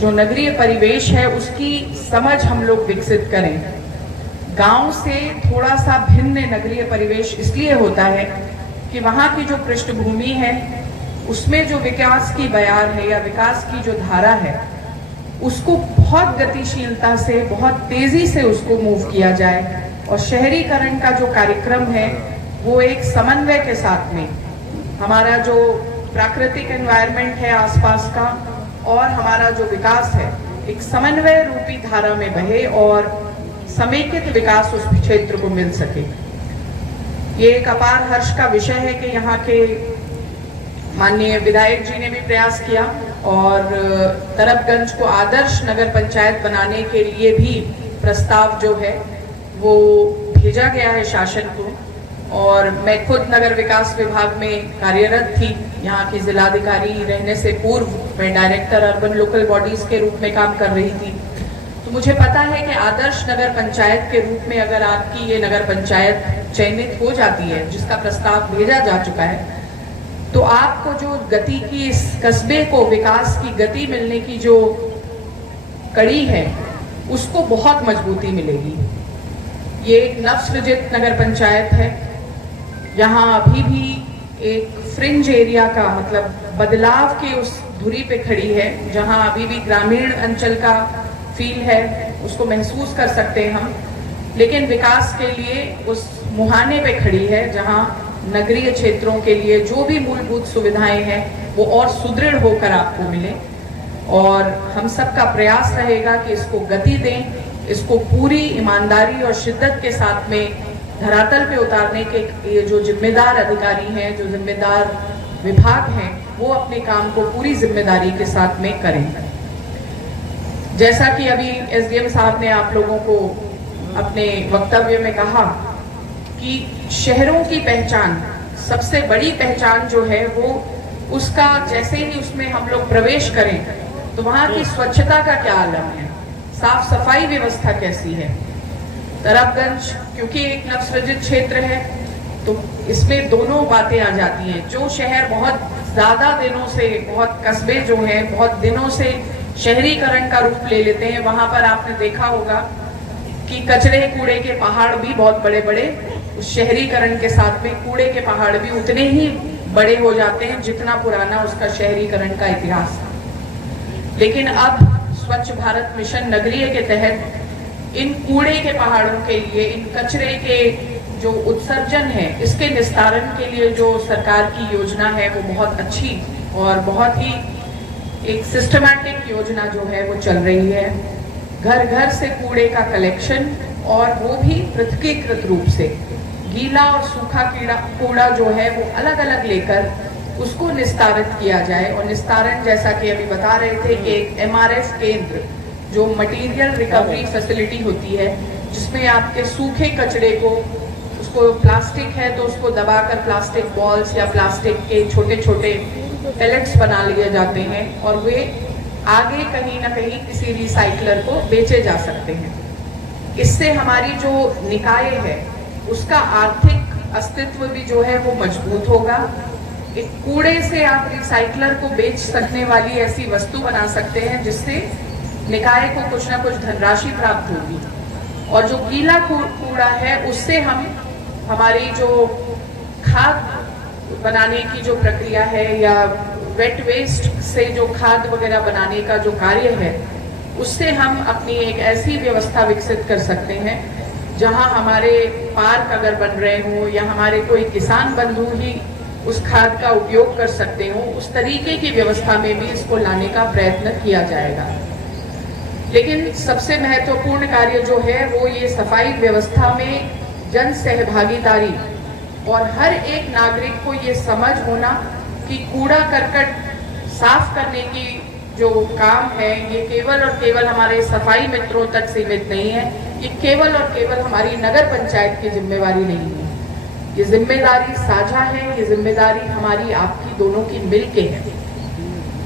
जो नगरीय परिवेश है उसकी समझ हम लोग विकसित करें। गांव से थोड़ा सा भिन्न नगरीय परिवेश इसलिए होता है कि वहाँ की जो पृष्ठभूमि है उसमें जो विकास की बयार है या विकास की जो धारा है उसको बहुत गतिशीलता से, बहुत तेजी से उसको मूव किया जाए, और शहरीकरण का जो कार्यक्रम है वो एक समन्वय के साथ में हमारा जो प्राकृतिक एनवायरनमेंट है आसपास का और हमारा जो विकास है एक समन्वय रूपी धारा में बहे और समेकित विकास उस क्षेत्र को मिल सके। ये एक अपार हर्ष का विषय है कि यहाँ के माननीय विधायक जी ने भी प्रयास किया और तरबगंज को आदर्श नगर पंचायत बनाने के लिए भी प्रस्ताव जो है वो भेजा गया है शासन को। और मैं खुद नगर विकास विभाग में कार्यरत थी, यहाँ की जिलाधिकारी रहने से पूर्व मैं डायरेक्टर अर्बन लोकल बॉडीज के रूप में काम कर रही थी, तो मुझे पता है कि आदर्श नगर पंचायत के रूप में अगर आपकी ये नगर पंचायत चयनित हो जाती है, जिसका प्रस्ताव भेजा जा चुका है, तो आपको जो गति की, इस कस्बे को विकास की गति मिलने की जो कड़ी है उसको बहुत मजबूती मिलेगी। ये एक नवसृजित नगर पंचायत है, यहाँ अभी भी एक फ्रिंज एरिया का मतलब बदलाव की उस धुरी पे खड़ी है, जहाँ अभी भी ग्रामीण अंचल का फील है, उसको महसूस कर सकते हैं हम, लेकिन विकास के लिए उस मुहाने पे खड़ी है जहाँ नगरीय क्षेत्रों के लिए जो भी मूलभूत सुविधाएं हैं वो और सुदृढ़ होकर आपको मिले। और हम सबका प्रयास रहेगा कि इसको गति दें, इसको पूरी ईमानदारी और शिद्दत के साथ में धरातल पे उतारने के ये जो जिम्मेदार अधिकारी हैं, जो जिम्मेदार विभाग हैं, वो अपने काम को पूरी जिम्मेदारी के साथ में करें। जैसा कि अभी एसडीएम साहब ने आप लोगों को अपने वक्तव्य में कहा कि शहरों की पहचान, सबसे बड़ी पहचान जो है वो उसका, जैसे ही उसमें हम लोग प्रवेश करें तो वहाँ की स्वच्छता का क्या आलम है, साफ सफाई व्यवस्था कैसी है। तरबगंज क्योंकि एक नवसृजित क्षेत्र है तो इसमें दोनों बातें आ जाती हैं। जो शहर बहुत ज्यादा दिनों से, बहुत कस्बे जो हैं बहुत दिनों से शहरीकरण का रूप ले लेते हैं, वहां पर आपने देखा होगा कि कचरे कूड़े के पहाड़ भी बहुत बड़े बड़े, उस शहरीकरण के साथ में कूड़े के पहाड़ भी उतने ही बड़े हो जाते हैं जितना पुराना उसका शहरीकरण का इतिहास है। लेकिन अब स्वच्छ भारत मिशन नगरीय के तहत इन कूड़े के पहाड़ों के लिए, इन कचरे के जो उत्सर्जन है, इसके निस्तारण के लिए जो सरकार की योजना है वो बहुत अच्छी और बहुत ही एक सिस्टमैटिक योजना जो है वो चल रही है। घर घर से कूड़े का कलेक्शन और वो भी पृथकीकृत रूप से, गीला और सूखा कूड़ा जो है वो अलग अलग लेकर उसको निस्तारित किया जाए। और निस्तारण जैसा कि अभी बता रहे थे कि एक एमआरएफ केंद्र, जो मटेरियल रिकवरी फैसिलिटी होती है, जिसमें आपके सूखे कचरे को, उसको प्लास्टिक है तो उसको दबाकर प्लास्टिक बॉल्स या प्लास्टिक के छोटे छोटे पैलेट्स बना लिए जाते हैं और वे आगे कहीं ना कहीं किसी रिसाइकलर को बेचे जा सकते हैं। इससे हमारी जो निकाय है उसका आर्थिक अस्तित्व भी जो है वो मजबूत होगा। एक कूड़े से आप रिसाइकलर को बेच सकने वाली ऐसी वस्तु बना सकते हैं जिससे निकाय को कुछ ना कुछ धनराशि प्राप्त होगी। और जो गीला कूड़ा है उससे हम हमारी जो खाद बनाने की जो प्रक्रिया है या वेट वेस्ट से जो खाद वगैरह बनाने का जो कार्य है, उससे हम अपनी एक ऐसी व्यवस्था विकसित कर सकते हैं जहां हमारे पार्क अगर बन रहे हों या हमारे कोई किसान बंधु ही उस खाद का उपयोग कर सकते हो, उस तरीके की व्यवस्था में भी इसको लाने का प्रयत्न किया जाएगा। लेकिन सबसे महत्वपूर्ण कार्य जो है वो ये सफाई व्यवस्था में जन सहभागीदारी और हर एक नागरिक को ये समझ होना कि कूड़ा करकट साफ करने की जो काम है ये केवल और केवल हमारे सफाई मित्रों तक सीमित नहीं है, ये केवल और केवल हमारी नगर पंचायत की जिम्मेवारी नहीं है। ये जिम्मेदारी साझा है, ये जिम्मेदारी हमारी आपकी दोनों की मिलके है।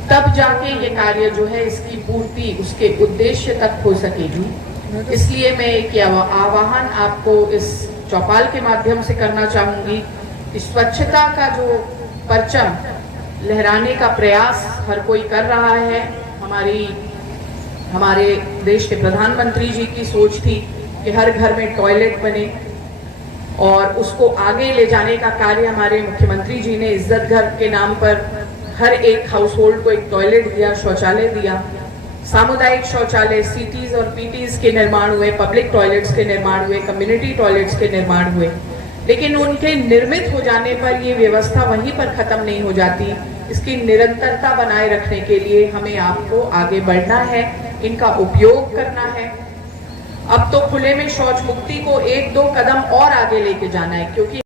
तब जाके ये कार्य जो है इसकी पूर्ति उसके उद्देश्य तक हो सकेगी। इसलिए मैं एक आह्वान आपको इस चौपाल के माध्यम से करना चाहूंगी कि स्वच्छता का जो परचम लहराने का प्रयास हर कोई कर रहा है। हमारी हमारे देश के प्रधानमंत्री जी की सोच थी कि हर घर में टॉयलेट बने, और उसको आगे ले जाने का कार्य हमारे मुख्यमंत्री जी ने इज्जत घर के नाम पर हर एक हाउस होल्ड को एक टॉयलेट दिया, शौचालय दिया। सामुदायिक शौचालय, सीटीज और पीटीज के निर्माण हुए, पब्लिक टॉयलेट्स के निर्माण हुए, कम्युनिटी टॉयलेट्स के निर्माण हुए। लेकिन उनके निर्मित हो जाने पर ये व्यवस्था वहीं पर खत्म नहीं हो जाती। इसकी निरंतरता बनाए रखने के लिए हमें आपको आगे बढ़ना है, इनका उपयोग करना है। अब तो खुले में शौच मुक्ति को 1-2 कदम और आगे लेके जाना है, क्योंकि